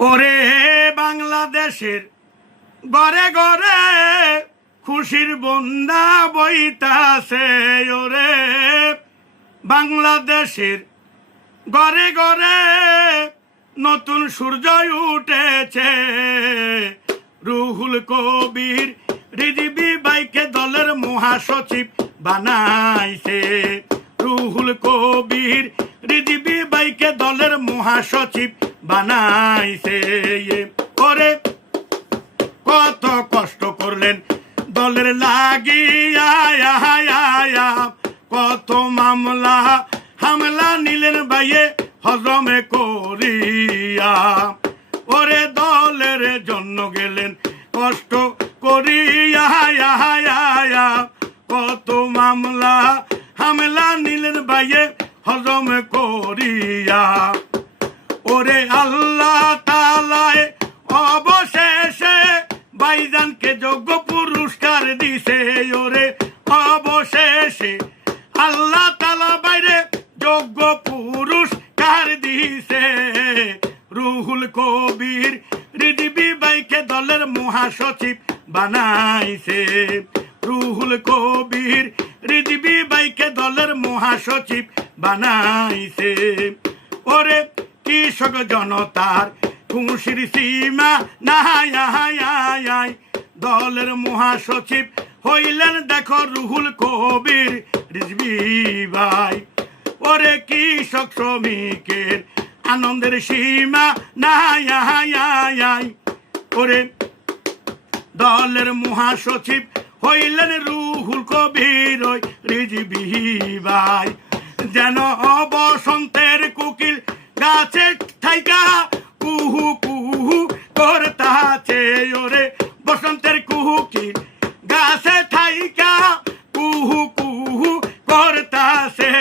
ওরে বাংলাদেশের ঘরে ঘরে খুশির বন্যা বইতাছে। ওরে বাংলাদেশের ঘরে ঘরে নতুন সূর্য উঠেছে। রুহুল কবির রিজভী ভাইকে দলের মহাসচিব বানাইছে। রুহুল কবির রিজভী ভাইকে দলের মহাসচিব বানাইছে। ওরে কত কষ্ট করলেন দলের লাগিয়া, কত মামলা হামলা নিলেন ভাইয়ে হজমে করিয়া। ওরে দলের জন্য গেলেন কষ্ট করিয়া, কত মামলা হামলা নিলেন ভাইয়ে হজম করিয়া। ওরে আল্লাহ তাআলায় অবশেষে ভাইজানকে যোগ্য পুরস্কার দিছে। ওরে অবশেষে আল্লাহ তাআলা বাইরে যোগ্য পুরস্কার দিছে। রুহুল কবির রিজভী ভাইকে দলের মহাসচিব বানাইছে। রুহুল কবির রিজভী ভাইকে দলের মহাসচিব বানাইছে। ওরে কৃষক জনতার খুশির সীমা নাই, দলের মহাসচিব হইলেন দেখো রুহুল কবির রিজভী ভাই। ওরে কৃষক শ্রমিকের আনন্দের সীমা নাই, ওরে দলের মহাসচিব হইলেন রুহুল কবির রিজভী ভাই। যেন বসন্তের কোকিল গাছে থাইকা কুহু কুহু করতাছে। ওরে বসন্তের কোকিল গাছে থাইকা কুহু কুহু করতাছে।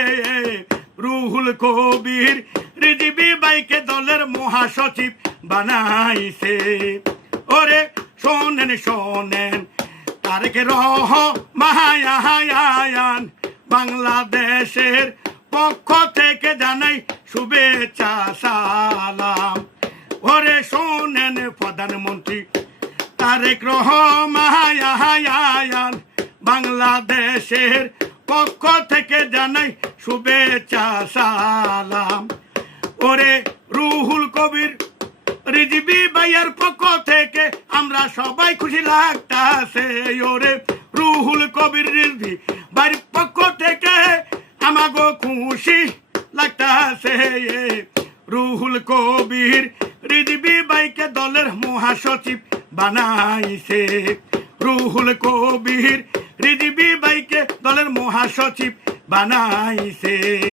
রুহুল কবির রিজভী ভাইকে দলের মহাসচিব বানাইছে। ওরে শোনেন শোনেন তারেক রহমান বাংলাদেশের পক্ষ থেকে জানাই শুভেচ্ছা সালাম। ওরে শোনেন প্রধানমন্ত্রী তারেক রহমান বাংলাদেশের পক্ষ থেকে জানাই শুভেচ্ছা সালাম। ওরে রুহুল কবির রিজভী ভাইয়ের পক্ষ থেকে আমরা সবাই খুশি লাগতাছে। ওরে রুহুল কবির রিজভী ভাইয়ের পক্ষ থেকে আমাগো খুশি লাগতাছে। রুহুল কবির রিজভী ভাইকে দলের মহাসচিব বানাইছে। রুহুল কবির রিজভী ভাইকে দলের মহাসচিব বানাইছে।